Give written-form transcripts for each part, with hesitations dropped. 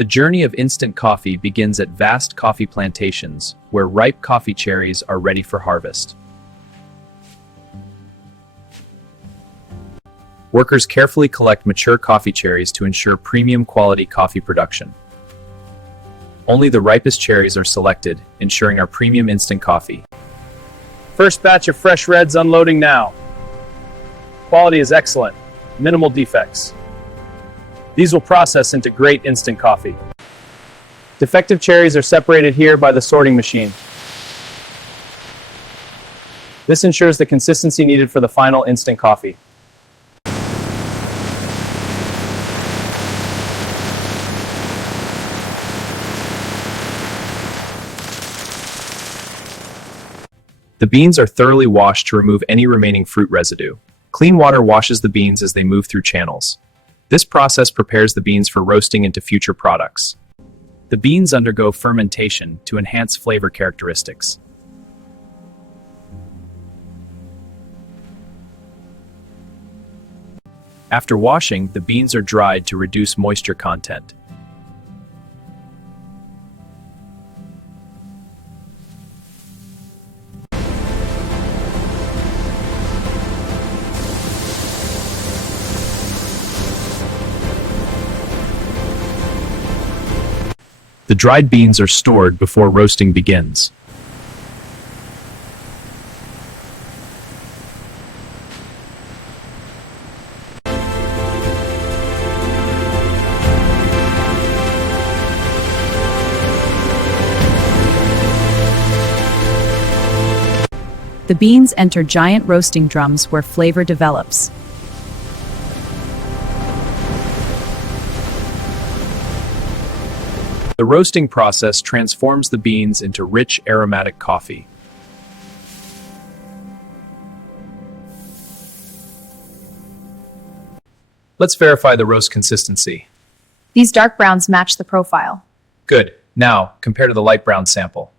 The journey of instant coffee begins at vast coffee plantations, where ripe coffee cherries are ready for harvest. Workers carefully collect mature coffee cherries to ensure premium quality coffee production. Only the ripest cherries are selected, ensuring our premium instant coffee. First batch of fresh reds unloading now. Quality is excellent, minimal defects. These will process into great instant coffee. Defective cherries are separated here by the sorting machine. This ensures the consistency needed for the final instant coffee. The beans are thoroughly washed to remove any remaining fruit residue. Clean water washes the beans as they move through channels. This process prepares the beans for roasting into future products. The beans undergo fermentation to enhance flavor characteristics. After washing, the beans are dried to reduce moisture content. The dried beans are stored before roasting begins. The beans enter giant roasting drums where flavor develops. The roasting process transforms the beans into rich, aromatic coffee. Let's verify the roast consistency. These dark browns match the profile. Good. Now, compare to the light brown sample.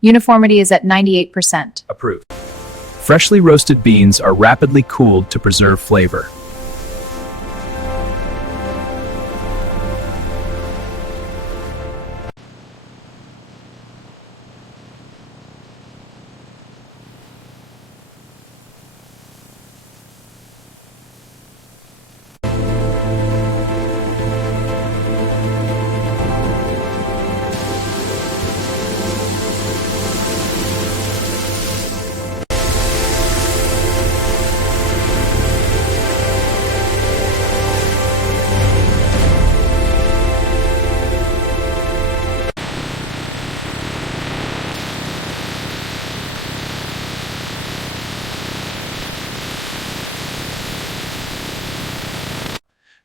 Uniformity is at 98%. Approved. Freshly roasted beans are rapidly cooled to preserve flavor.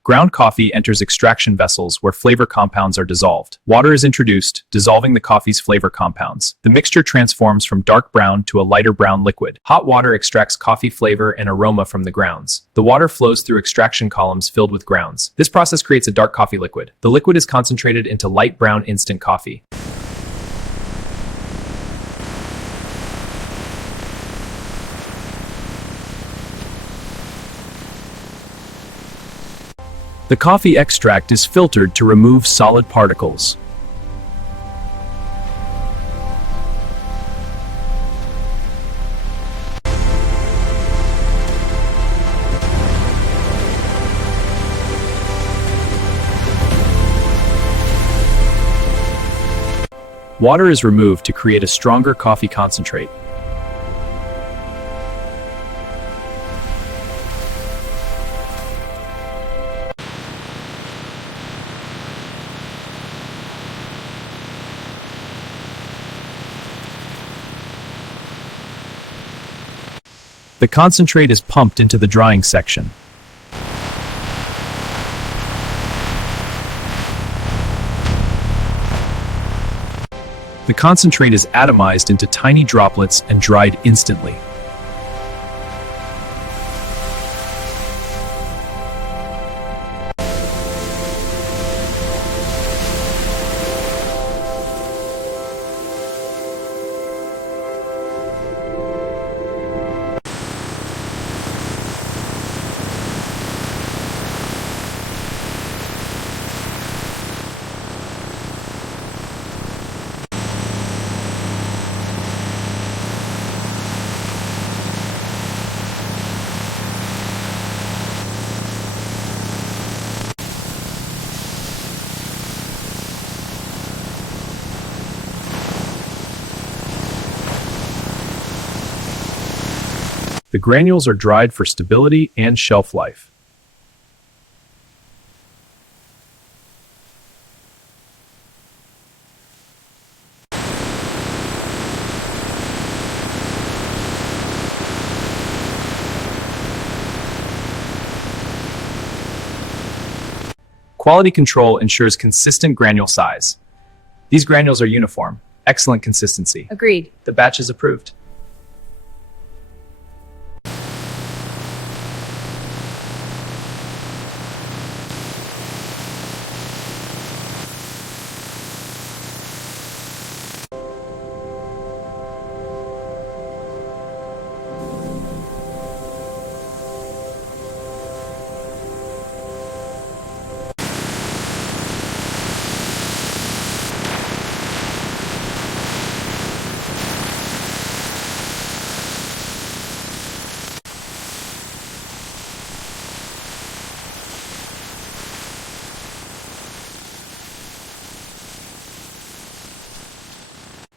Ground coffee enters extraction vessels where flavor compounds are dissolved. Water is introduced, dissolving the coffee's flavor compounds. The mixture transforms from dark brown to a lighter brown liquid. Hot water extracts coffee flavor and aroma from the grounds. The water flows through extraction columns filled with grounds. This process creates a dark coffee liquid. The liquid is concentrated into light brown instant coffee. The coffee extract is filtered to remove solid particles. Water is removed to create a stronger coffee concentrate. The concentrate is pumped into the drying section. The concentrate is atomized into tiny droplets and dried instantly. The granules are dried for stability and shelf life. Quality control ensures consistent granule size. These granules are uniform, excellent consistency. Agreed. The batch is approved.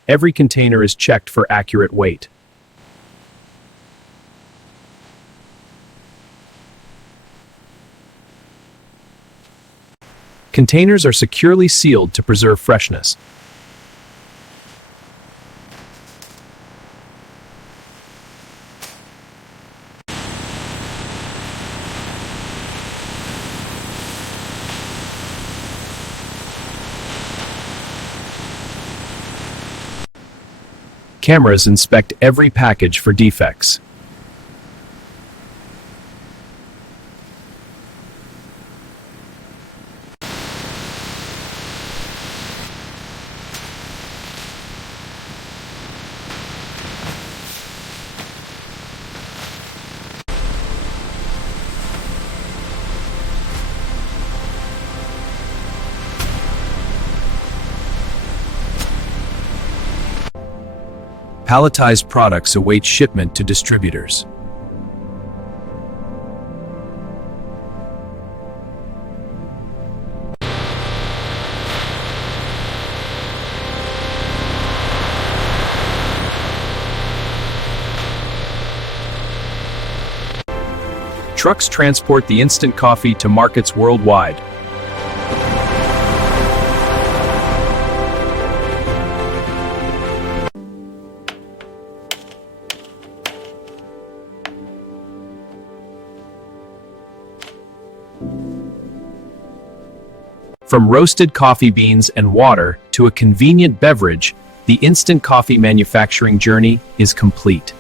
Every container is checked for accurate weight. Containers are securely sealed to preserve freshness. Cameras inspect every package for defects. Palletized products await shipment to distributors. Trucks transport the instant coffee to markets worldwide. From roasted coffee beans and water to a convenient beverage, the instant coffee manufacturing journey is complete.